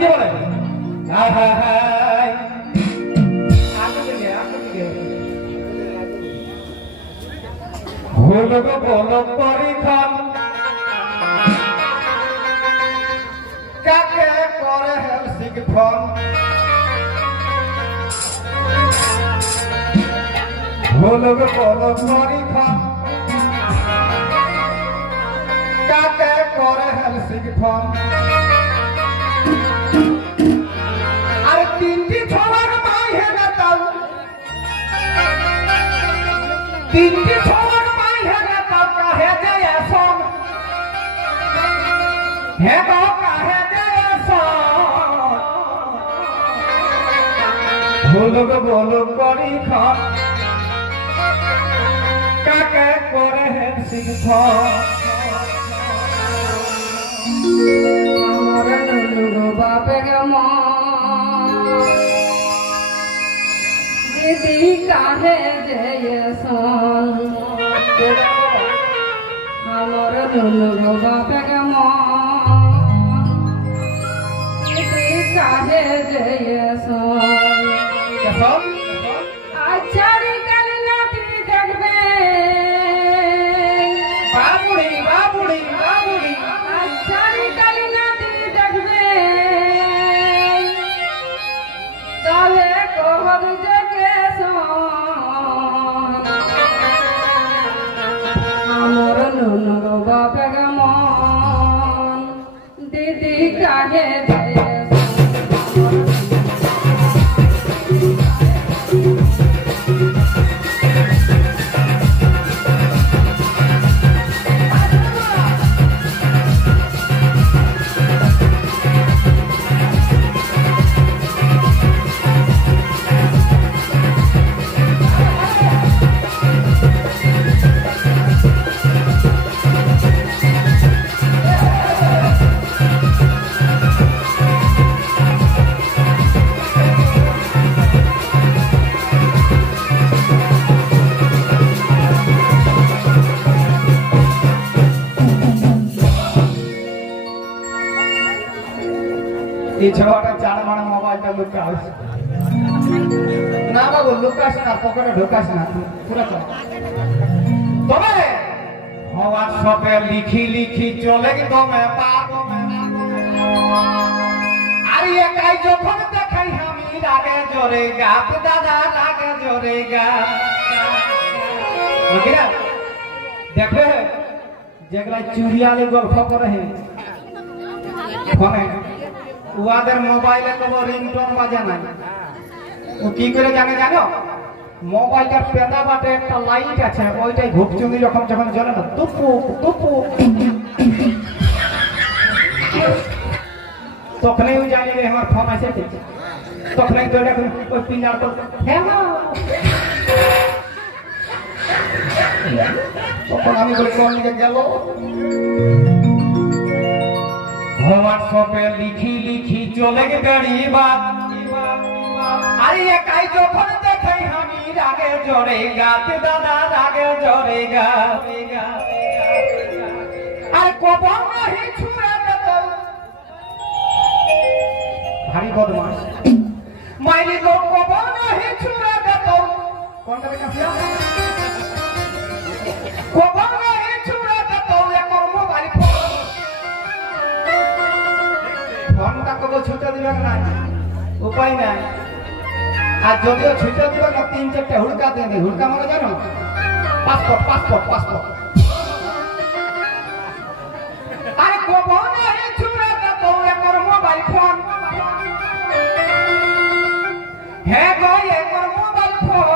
কি বলে হায় হায় হায় হলো গো বলো পরীক্ষণ কাকে করে হেলসিং ফোন হলো গো বলো পরীক্ষণ কাকে করে হেলসিং ফোন আর তিনটি ছোড়ার মাই হেনে তাও তিনটি ছোড়ার মাই হেনে তাও কাহে যায় সম হে তো কাহে যায় সম হলো গো বলো পরীক্ষণ কাকে করে হেলসিং ফোন दीदी काहे जयसन हमर दुनु बापे के मन दीदी काहे जयसन आचारी कल नाटी देखबे बाबुड़ी बाबुड़ी बाबुड़ी आचारी कल नाटी देखबे चले कहब जगे हमर नुनु बापे के मन दीदी काहे ছোটটা চার মানে মোবাইলটা লুকাস না বাবু লুকাস না পকেটে ঢোকাস না পুরো চল তবে হোয়াটসঅ্যাপে লিখি লিখি চলে দমে পাবো আর একাই যখন দেখাই আমি রাগে জোরে গাপ দাদা রাগে জোরে গা বুঝিরা দেখবে যেগুলা চুরিয়ালি গল্প করে ফোনে ওদের মোবাইলে কোনো রিংটোন বাজে না ও কি করে জানে জানো মোবাইলটার পেদা বাটে একটা লাইট আছে ওইটাই ঘুপচুনি যখন যখন জ্বলে না তুপু তুপু তখনই ও জানি যে আমার ফোন আছে তখনই তো ওই পিলার তো হ্যালো তখন আমি বলি কোন দিকে গেল হোয়াটসঅ্যাপে লিখি লিখি চলে গাড়ি বাদ আরে একাই যখন দেখাই আমি রাগে জোরে গাতে দাদা রাগে জোরে গা আর কবর নাহি ছুঁড়ে দেত ভারী বদমাশ মাইলি গো কবর নাহি ছুঁড়ে দেত কোনটা বেটা কবর নাহি ছুঁড়ে দেত একর মোবাইল ফোনটা কবে ছুটে দিবে না উপায় নাই আর যদিও ছুটে দিবে না 3-4টা হুড়কা দেবে হুড়কা মানে জানো পাসপোর্ট পাসপোর্ট পাসপোর্ট আরে কবে নাহি ছুঁড়ে দেত একর মোবাইল ফোন হে গো একর মোবাইল ফোন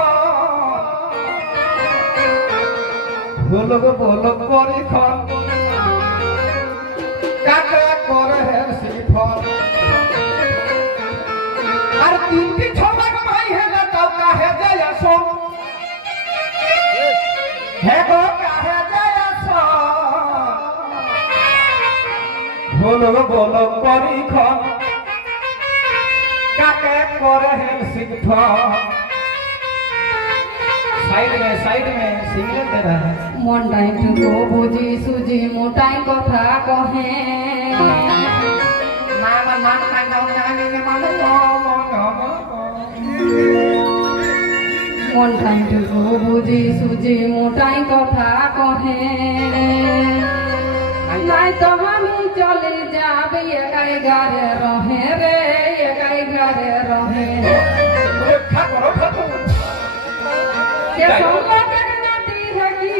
বলো গো বলো পরীক্ষণ কাকে করে হেলসিং ফোন আর তিনটি ছোড়ার মাই হেলে তাও কাহে যায় আসো হে গো কাহে যায় আসো বলো বলো পরীক্ষণ কাকে করে হেলসিং ফোন साइड में सिंगल दे रहा है मोटाई को बुझी सुझी मोटाई कथा कहे ना ना মান নাই না জানি না মানে মন টাইমটুকু বুঝি সুঝি মোটাই কথা কহে নাই তো আমি চলে যাবে একাই গারে রহে রে একাই গারে রহে কে সম্পর্কে নাতি থাকি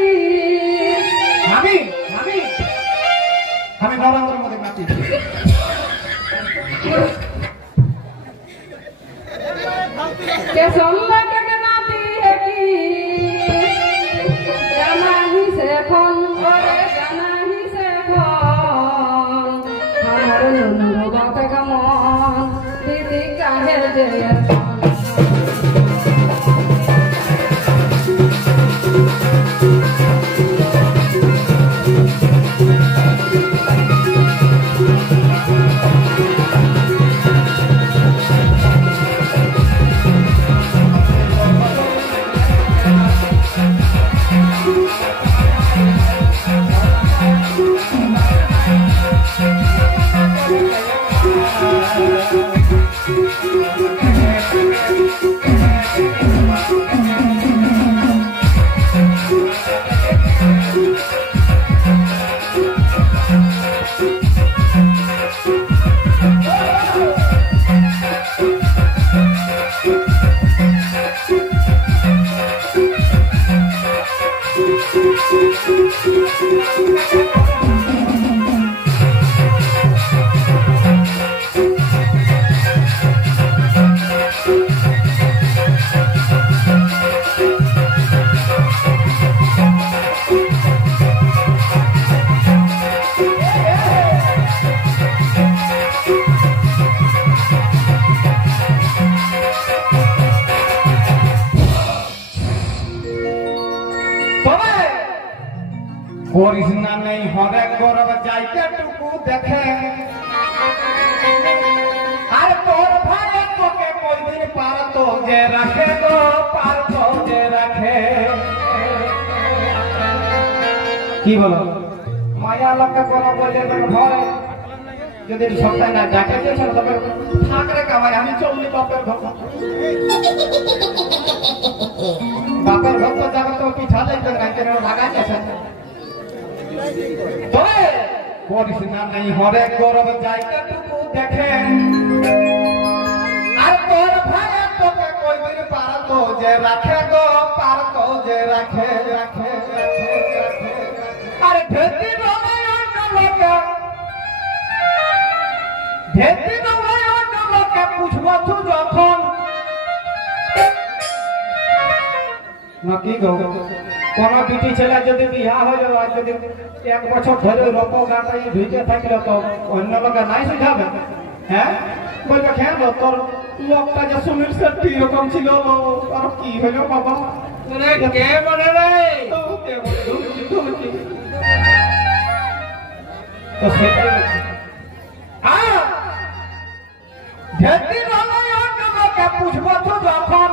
আমি নরেন্দ্র মোদী নাতি কে সম্পর্কে নাতি থাকি জানাহি সে ফোন করে জানাহি সে ফোন আমার নুনু বাপে কেমন দিদি কাহে যে করিসনা নেই হরে গরব যাইতে টুকু দেখে আর তোর ভাই তোকে কইদিন পারতো যে রাখে গো পারতো যে রাখে কি বলো মায়া লক্ষ্য করো বলে ঘরে যদি সপ্তাহে না যাকে দিয়েছিল তবে থাকরে কামাই আমি চললি বাপের ভক্ত যাবে তো পিঠা দেখবে গাইতে ভাগা গেছে তবে করিসনা নেই হরে গরব যাইতে টুকু দেখে আর তোর ভাই তোকে কইদিন পারতো যে রাখে গো পারতো যে রাখে রাখে আর ঢেতি নয় লোকে পুছব তু যখন না কি গো কোন বিটি ছেলে যদি বিহা হইল আর যদি 1 বছর ধরে রপ গাটাই ভিজে থাকলে তো অন্য লোকে নাই শিখাবে হ্যাঁ বলবে কেন তোর লোকটা যে সুনীল শেট্টি এরকম ছিল আর কি হইল বাবা কে বলে রে তো সেটাই ঢেতি লোকে পুছব তু যখন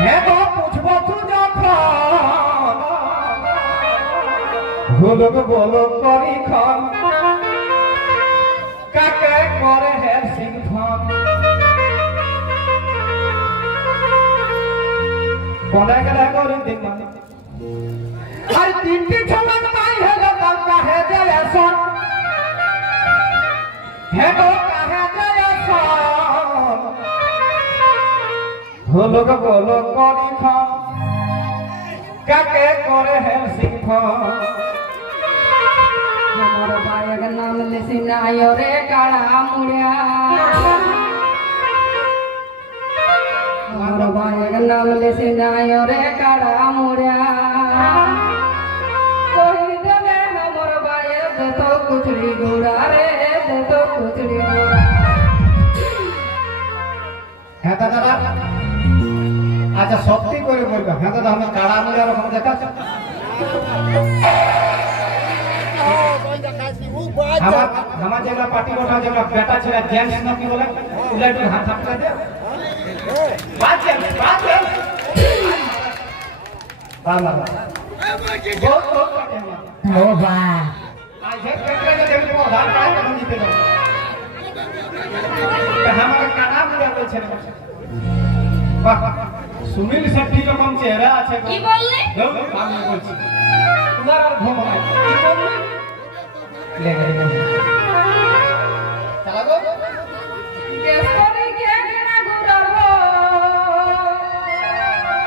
হ্যাঁ গো পুছব তু যখন হলক বলক করি খন কাকে করে হের সিং খন কোনায় গেলে করি দিন আর তিনটি ছলক নাই হলে তার কাহে যে আসন হ্যাঁ গো কাহে যে আসন হলক বলক করি খন কাকে করে হের সিং খন আমার ভাইয়ের নাম লেসি নাই রে কাড়া মুড়িয়া আমার ভাইয়ের নাম লেসি নাই রে কাড়া মুড়িয়া কই দেবে আমার ভাইয়ের দেতো কুচড়ি গুড়া রে দেতো কুচড়ি গুড়া হ্যাঁ দাদা আচ্ছা সত্যি করে বলবে হ্যাঁ দাদা আমি কাড়া মুড়িয়া রকম দেখাচ্ছি আমার যেগুলা পার্টি ওঠা যেগুলা বেটা ছেলে জেন্টস না কি বলে ওগুলা একটু হাত থাপড়ে দে বাজে বাবা বহুত বহুত কাটে ও বা আজ এক কাটে যে দেখো ধান কাটে তখন দিতে দাও আছে রে বাহ সুনীল শেট্টি রকম চেহারা আছে কি বললে? আমি বলছি তোমার আর ঘুম হয় কি বললে লে গে চলা গো কেসরি কে না গুরাবো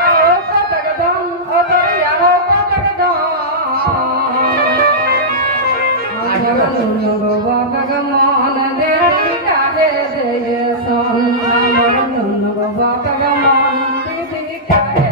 ও কতক দম ও দরিয়া ও কতক দম আমর বাবা গমন দে কাহে দে সন আমর বাবা গমন দিদি কাহে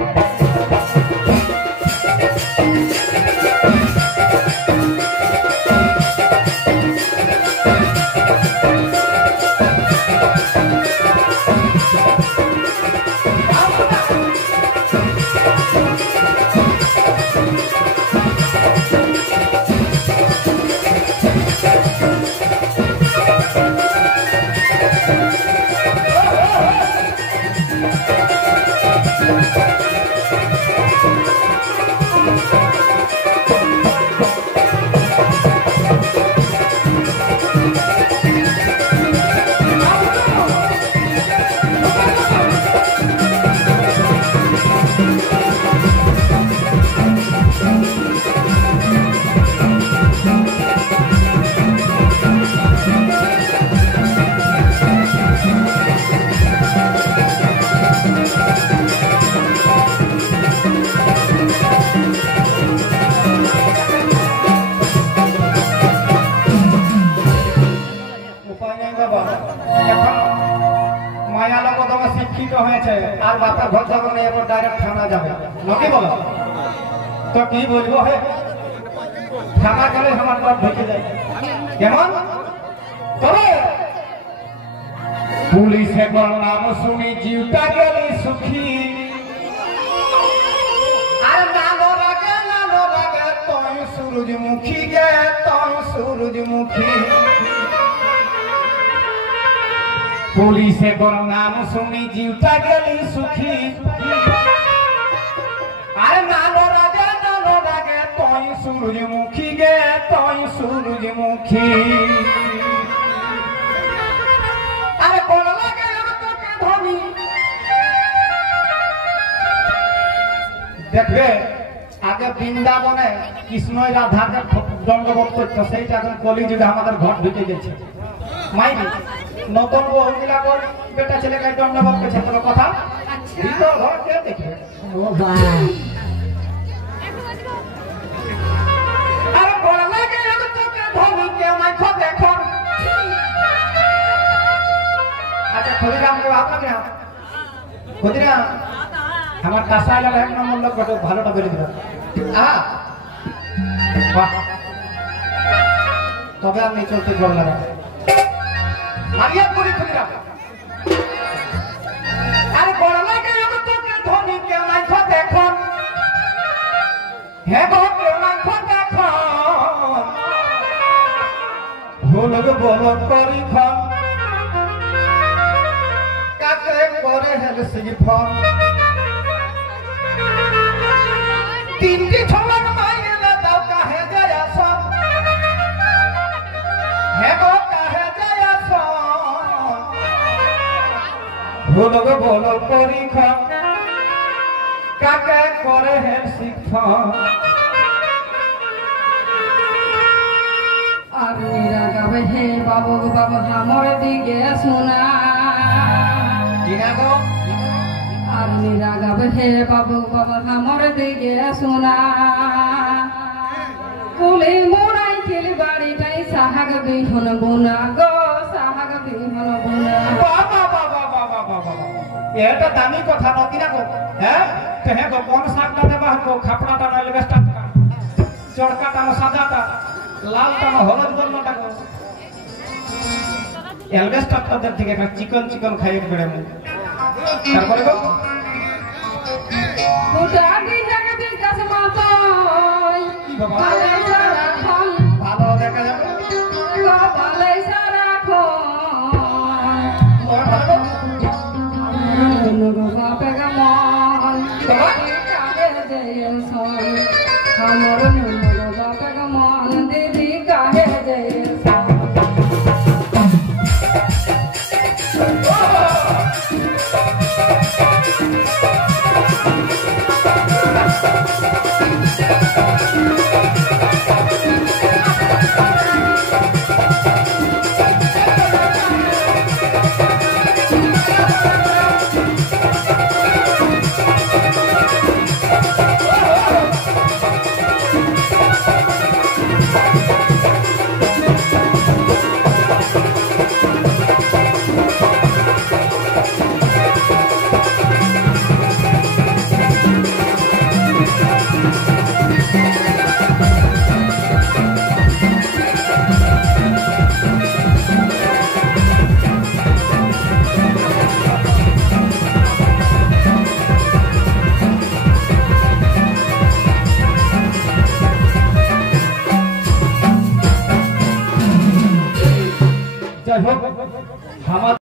শিক্ষিত হয়েছে আর বাপের ঘর যাবে না এবার ডাইরেক্ট থানা যাবে নাকি বলো তো কি বলবো হে থানা গেলে আমার বাপ ঢুকে যায় কেমন তবে পুলিশে নাম শুনি জিউটা গেলি সুখী আর নালো লাগে তুই সূরজমুখী গে তুই সূরজমুখী পুলিশে নাম শুনি জিউটা গেলি সুখী আর নালো লাগে তুই সূরজমুখী গে তুই সূরজমুখী আরে কোন লাগে তোকে ধনী দেখবে আগে বৃন্দাবনে কৃষ্ণই রাধাকে দণ্ডবোধ করত সেইটা এখন কলিযুগে আমাদের ঘর ঢুকে গেছে মাইনি নতুন বউগুলা বেটা ছেলেকে দণ্ডবোধ করছে তোর কথা ভিতর ঘর কে দেখবে ও ভাই আরে বড় লাগে তোকে ধনী কে মাইখো দেখো আচ্ছা খুদিরাম কে বাপ না খুদিরাম আমার কাঁচা এলাকা এক নম্বর লোক ভালোটা করে দিল তবে আমি চলতে জল লাগা মারিয়া করি খুদিরাম আরে বড় লাগে তোকে ধনী কে মাইখো দেখো হে গো কে মাইখো দেখো ভুলগ বল করি খন কাকে করে হেলসি ফোন তিনটি ছলক মাইলে দাও কাহে যায় আসন হে গো কাহে যায় আসন ভুলগ বল করি খন কাকে করে হেলসি ফোন আর নিরা গাবে হে বাবু বাবু আমার দিকে শোনা আর নিরা গাবে হে বাবু বাবু আমার দিকে শোনা কুলে মোড়াই খেলি বাড়িটাই সাহাগ বিহন বোনা গো সাহাগ বিহন বোনা এটা দামি কথা নকি না গো হ্যাঁ তো হ্যাঁ গো কোন শাকটা দেবা গো খাপড়াটা না এলবেস্টা চড়কাটা না সাদাটা লালটা না হলুদ বর্ণটা গো এলবেস্টারটাদের থেকে একটা চিকন চিকন খাইয়ে বেড়ে তারপরে গো গোটা দিন জাগে বিকাশ মাতাই ভালো সারা খন ভালো দেখা যাবে গো ভালো সারা খন ভালো গো বাপে গমন কাহে জয় সন আমার গো বাপে গমন দিদি কাহে জয় সন আমার